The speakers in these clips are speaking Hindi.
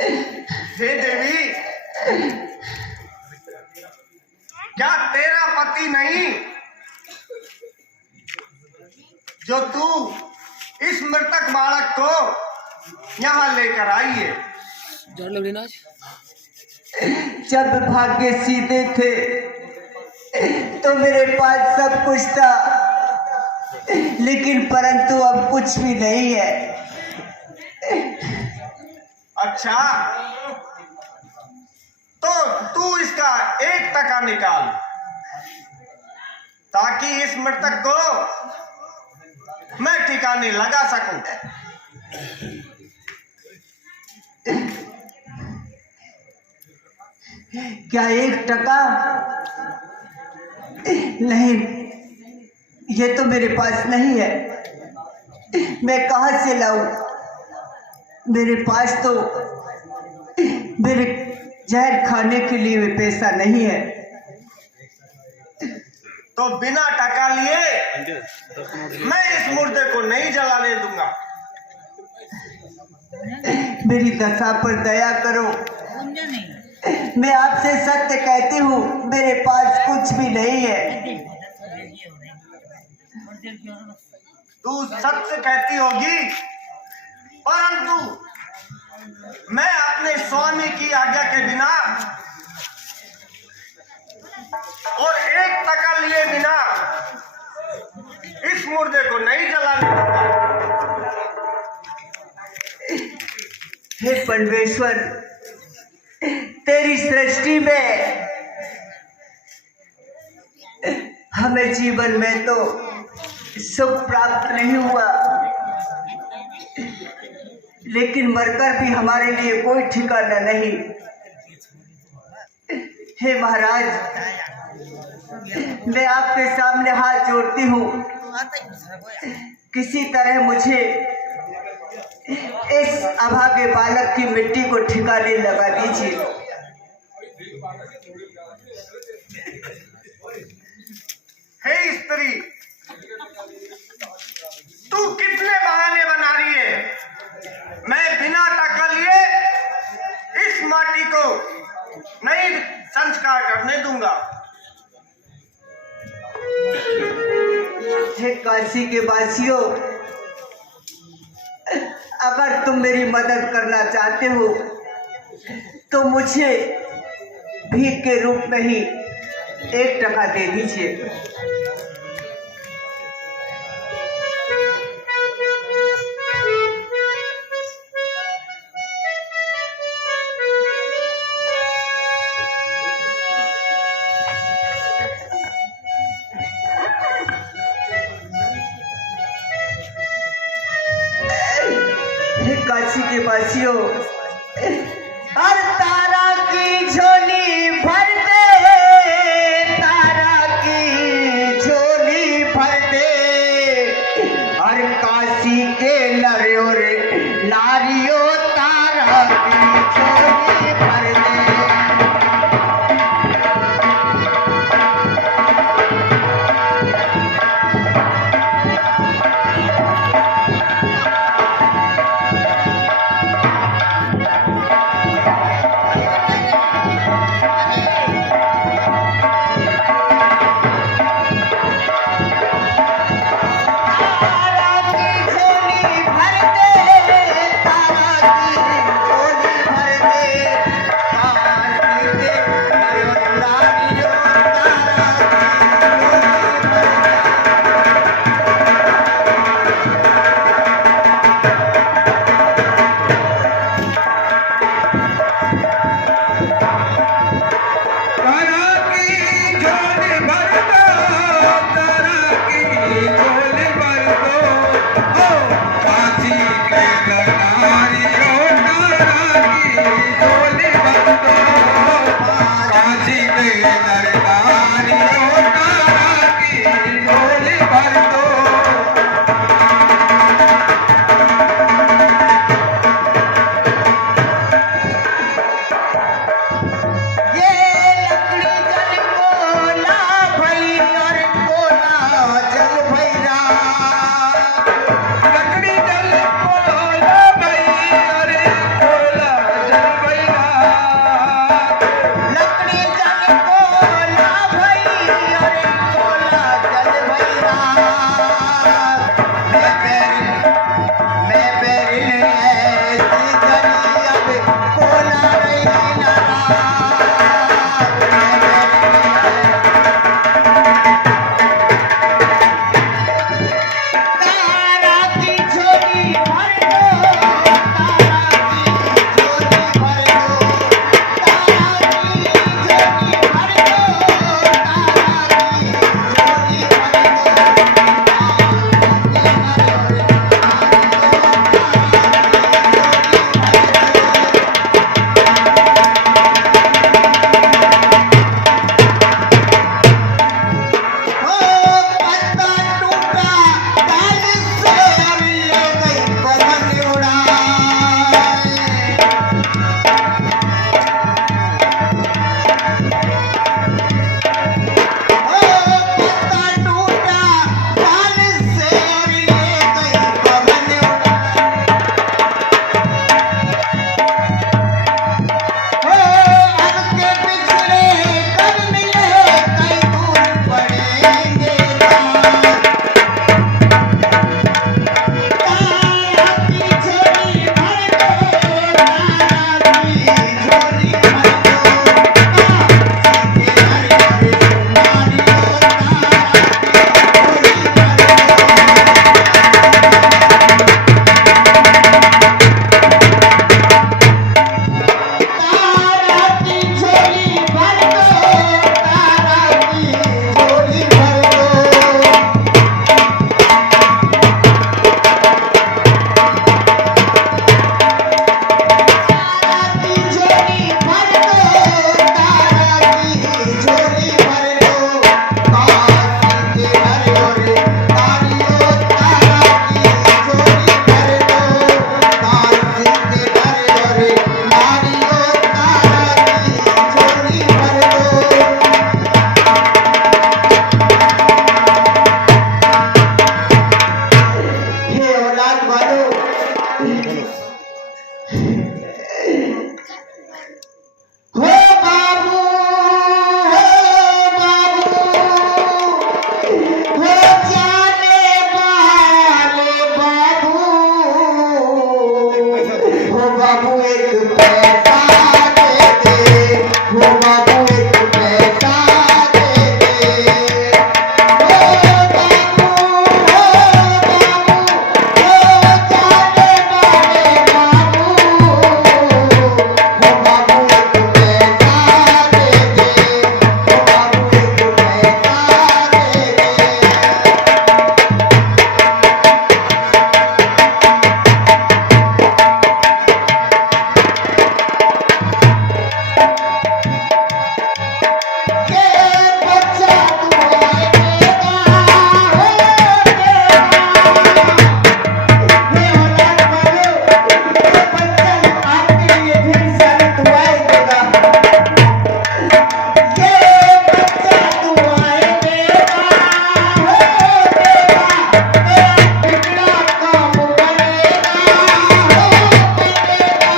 हे देवी, क्या तेरा पति नहीं जो तू इस मृतक बालक को यहाँ लेकर आई है? जब भाग्य सीधे थे तो मेरे पास सब कुछ था, लेकिन परंतु अब कुछ भी नहीं है। अच्छा, तो तू इसका 1 टका निकाल ताकि इस मृतक को मैं ठिकाने लगा सकूं। क्या 1 टका? नहीं, ये तो मेरे पास नहीं है। मैं कहाँ से लाऊं? मेरे पास तो मेरे जहर खाने के लिए पैसा नहीं है। तो बिना टका लिए मैं इस मुर्दे को नहीं जलाने दूंगा। मेरी दशा पर दया करो। मैं आपसे सत्य कहती हूँ, मेरे पास कुछ भी नहीं है। तू सत्य कहती होगी, परंतु मैं अपने स्वामी की आज्ञा के बिना और 1 टका लिए बिना इस मुर्दे को नहीं जलाने दूंगा। हे परमेश्वर, तेरी सृष्टि में हमें जीवन में तो सुख प्राप्त नहीं हुआ, लेकिन मरकर भी हमारे लिए कोई ठिकाना नहीं। हे महाराज, मैं आपके सामने हाथ जोड़ती हूँ, किसी तरह मुझे इस अभागे बालक की मिट्टी को ठिकाने लगा दीजिए। हे स्त्री, तू कितने बहाने बना रही है? मैं बिना टका लिए इस माटी को नहीं संस्कार करने दूंगा। हे काशी के वासियों, अगर तुम मेरी मदद करना चाहते हो तो मुझे भीख के रूप में ही 1 टका दे दीजिए। काशी के वासियों, हर तारा की झोली भर दे, तारा की झोली भर दे, हर काशी के नर और नारियों तारा की झोली भर दे। एक पैसा दे दे, हो बाबू एक पैसा दे दे। हो बाबू, हो जाने वाले बाबू, हो बाबू एक पैसा दे दे, हो बाबू एक पैसा दे दे। के बच्चा दुआए देगा, हो देगा। हे औलाद वालों, ये बच्चा आपके लिए ढेर सारी दुआएं देगा। ये बच्चा दुआएं देगा, हो देगा। तेरा बिगड़ा काम बनेगा, हो बनेगा।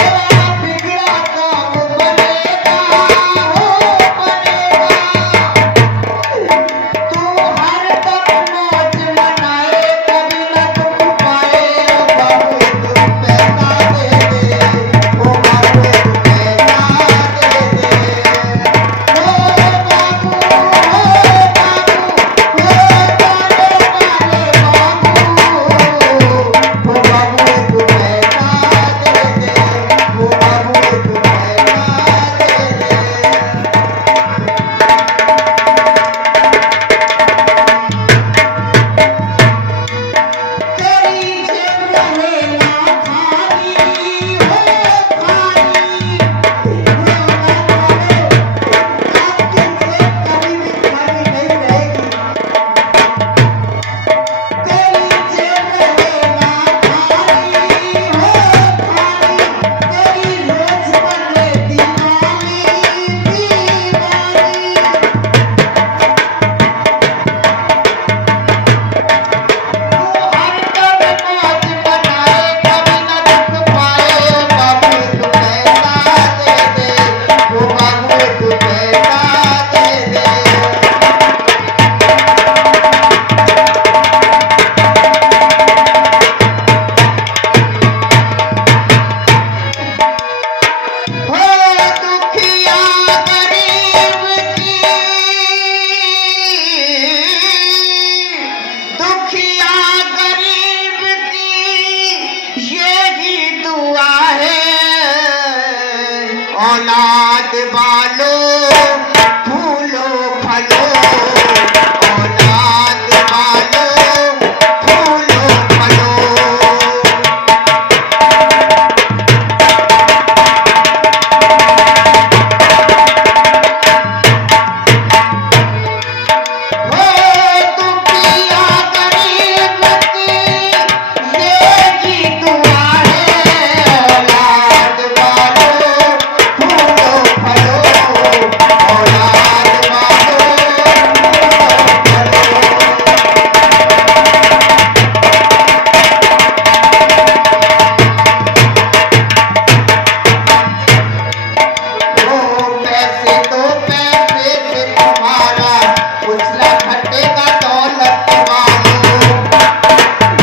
तेरा बिगड़ा काम बनेगा, हो बनेगा। तू हरदम मौज मनाए, कभी न दुख पाए। ओ बाबू एक पैसा दे दे, ओ बाबू एक पैसा दे दे। ओ बाबू, हो बाबू, हो जाने वाले बाबू, हो बाबू एक पैसा दे दे, हो बाबू एक पैसा दे दे। तेरी जेब रहे ना खाली, हो खाली। हे औलाद वालों, आपकी जेब कभी भी खाली नहीं रहेगी। तेरी जेब रहे ना खाली, हो खाली। तेरी रोज बने दीवानी, दीवानी। तू हरदम मौज मनाए, कभी न दुख पाए। ओ बाबू एक पैसा दे दे, ओ बाबू एक पैसा दे दे। हो दुखिया गरीब की, दुखिया गरीब की यही दुआ है। औलाद वालों